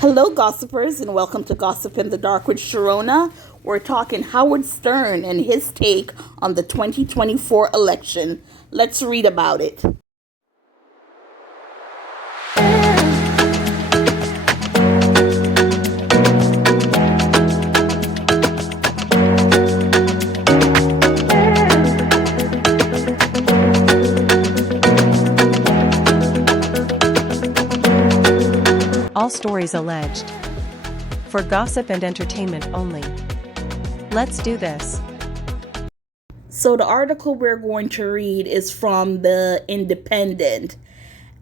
Hello, gossipers, and welcome to Gossip in the Dark with Sharona. We're talking Howard Stern and his take on the 2024 election. Let's read about it. All stories alleged. For gossip and entertainment only. Let's do this. So, the article we're going to read is from The Independent,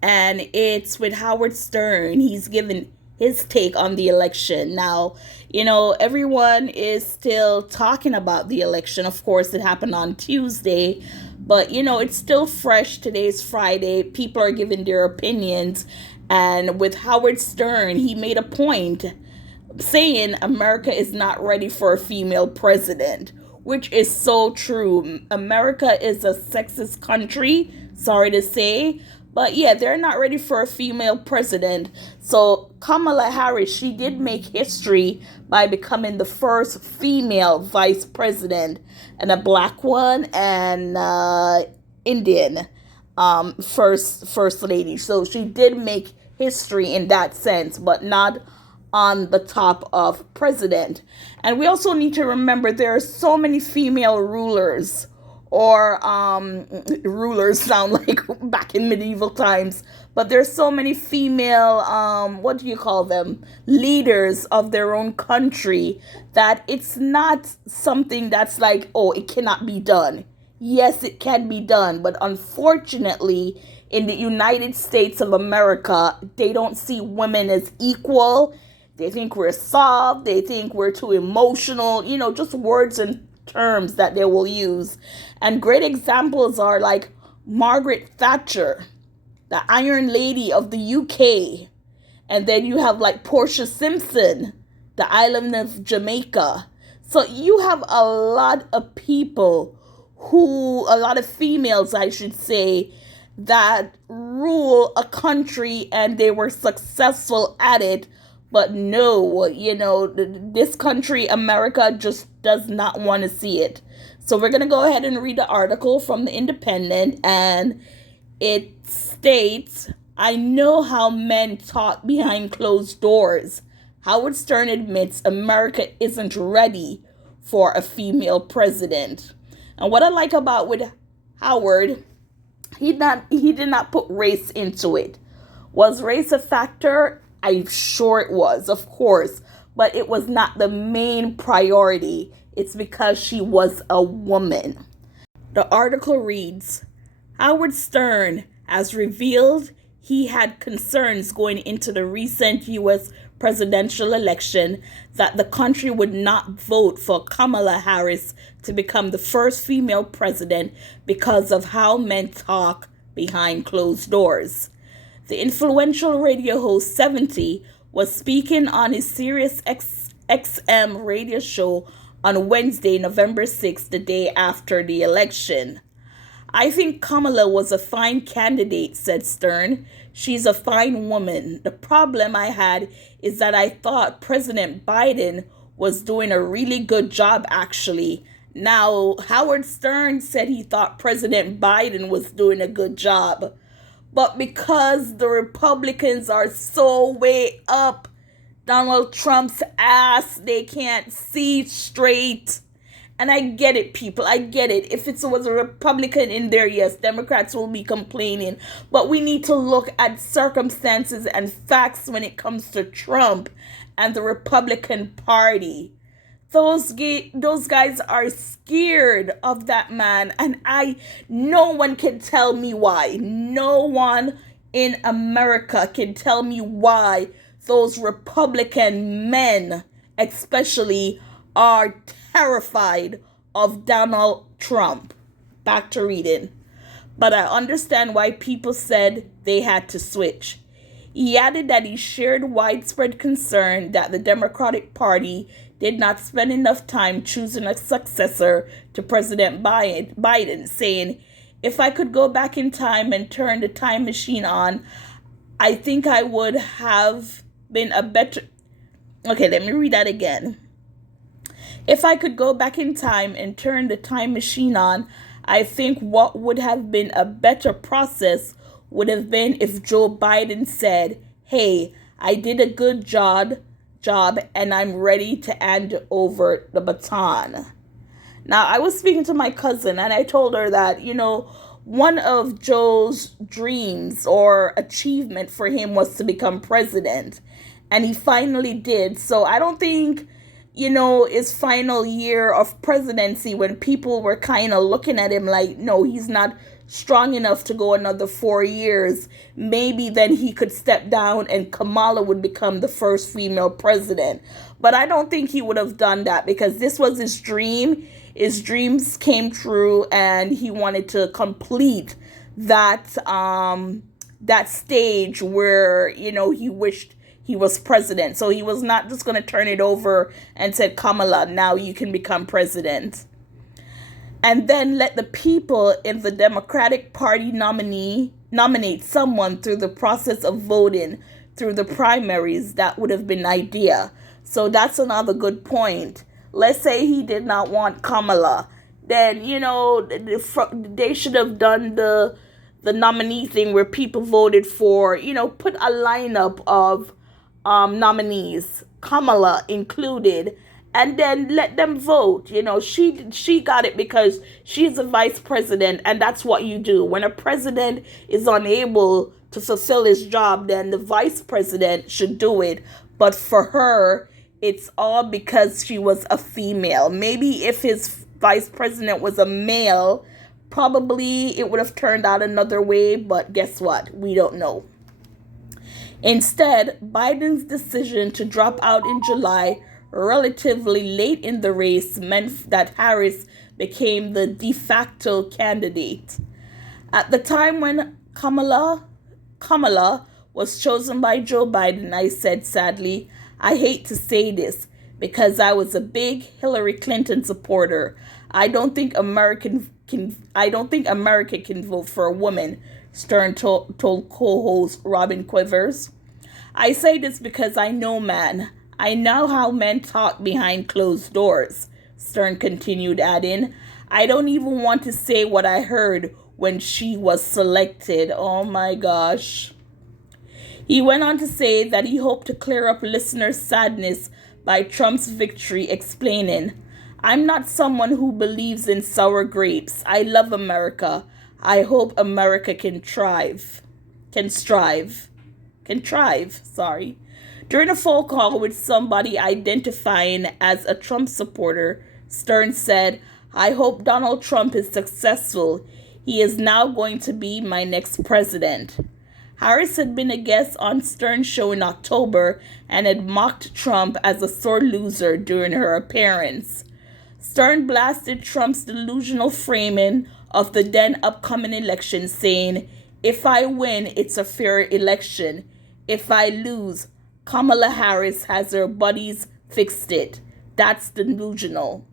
and it's with Howard Stern. He's given his take on the election. Now, everyone is still talking about the election. Of course, it happened on Tuesday, but it's still fresh. Today's Friday. People are giving their opinions. And with Howard Stern, he made a point saying America is not ready for a female president, which is so true. America is a sexist country, sorry to say. But yeah, they're not ready for a female president. So Kamala Harris, she did make history by becoming the first female vice president, and a black one, and Indian first lady. So she did make history in that sense, but not on the top of president. And we also need to remember there are so many female rulers, or rulers sound like back in medieval times, but there's so many female what do you call them, leaders of their own country, that it's not something that's like, oh, it cannot be done. Yes, it can be done, but unfortunately, in the United States of America, they don't see women as equal. They think we're soft. They think we're too emotional. Just words and terms that they will use. And great examples are like Margaret Thatcher, the Iron Lady of the UK. And then you have like Portia Simpson, the island of Jamaica. So you have a lot of people a lot of females, I should say, that rule a country, and they were successful at it. But no, this country, America, just does not want to see it. So we're going to go ahead and read the article from The Independent, and it states, I know how men talk behind closed doors. Howard Stern admits America isn't ready for a female president. And what I like about with Howard, he did not put race into it. Was race a factor? I'm sure it was, of course, but it was not the main priority. It's because she was a woman. The article reads, Howard Stern has revealed he had concerns going into the recent U.S. presidential election that the country would not vote for Kamala Harris to become the first female president because of how men talk behind closed doors. The influential radio host 70 was speaking on his Sirius XM radio show on Wednesday, November 6th, the day after the election. I think Kamala was a fine candidate, said Stern. She's a fine woman. The problem I had is that I thought President Biden was doing a really good job, actually. Now, Howard Stern said he thought President Biden was doing a good job. But because the Republicans are so way up Donald Trump's ass, they can't see straight. And I get it, people. I get it. If it was a Republican in there, yes, Democrats will be complaining. But we need to look at circumstances and facts when it comes to Trump and the Republican Party. Those guys are scared of that man. And no one can tell me why. No one in America can tell me why those Republican men, especially, are terrified of Donald Trump. Back to reading. But I understand why people said they had to switch. He added that he shared widespread concern that the Democratic Party did not spend enough time choosing a successor to President Biden, saying, if I could go back in time and turn the time machine on, I think I would have been a better. Okay, let me read that again. If I could go back in time and turn the time machine on, I think what would have been a better process would have been if Joe Biden said, "Hey, I did a good job and I'm ready to hand over the baton." Now, I was speaking to my cousin and I told her that, one of Joe's dreams or achievement for him was to become president. And he finally did. So I don't think, his final year of presidency, when people were kind of looking at him like, no, he's not strong enough to go another 4 years, maybe then he could step down and Kamala would become the first female president. But I don't think he would have done that because this was his dream. His dreams came true and he wanted to complete that stage where, he wished he was president. So he was not just going to turn it over and said, "Kamala, now you can become president." And then let the people in the Democratic Party nominate someone through the process of voting through the primaries. That would have been an idea. So that's another good point. Let's say he did not want Kamala. Then, they should have done the nominee thing where people voted for, put a lineup of nominees, Kamala included, and then let them vote. She got it because she's a vice president, and that's what you do. When a president is unable to fulfill his job, then the vice president should do it. But for her, it's all because she was a female. Maybe if his vice president was a male, probably it would have turned out another way, but guess what? We don't know. Instead, Biden's decision to drop out in July, relatively late in the race, meant that Harris became the de facto candidate. At the time when Kamala was chosen by Joe Biden, I said sadly, "I hate to say this because I was a big Hillary Clinton supporter. I don't think America can vote for a woman," Stern told co-host Robin Quivers. "I say this because I know man. I know how men talk behind closed doors," Stern continued, adding, "I don't even want to say what I heard when she was selected." Oh my gosh. He went on to say that he hoped to clear up listeners' sadness by Trump's victory, explaining, "I'm not someone who believes in sour grapes. I love America. I hope America can strive. During a phone call with somebody identifying as a Trump supporter, Stern said, "I hope Donald Trump is successful. He is now going to be my next president." Harris had been a guest on Stern's show in October and had mocked Trump as a sore loser during her appearance. Stern blasted Trump's delusional framing of the then upcoming election, saying, "If I win, it's a fair election. If I lose, Kamala Harris has her buddies fixed it. That's delusional.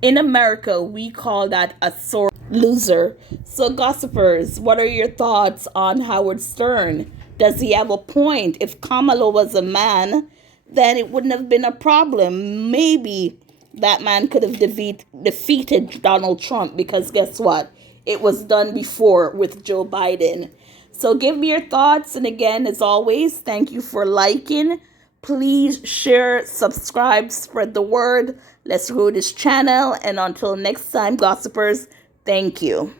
In America, we call that a sore loser." So, gossipers, what are your thoughts on Howard Stern? Does he have a point? If Kamala was a man, then it wouldn't have been a problem. Maybe that man could have defeated Donald Trump because guess what? It was done before with Joe Biden. So give me your thoughts. And again, as always, thank you for liking. Please share, subscribe, spread the word. Let's grow this channel. And until next time, gossipers, thank you.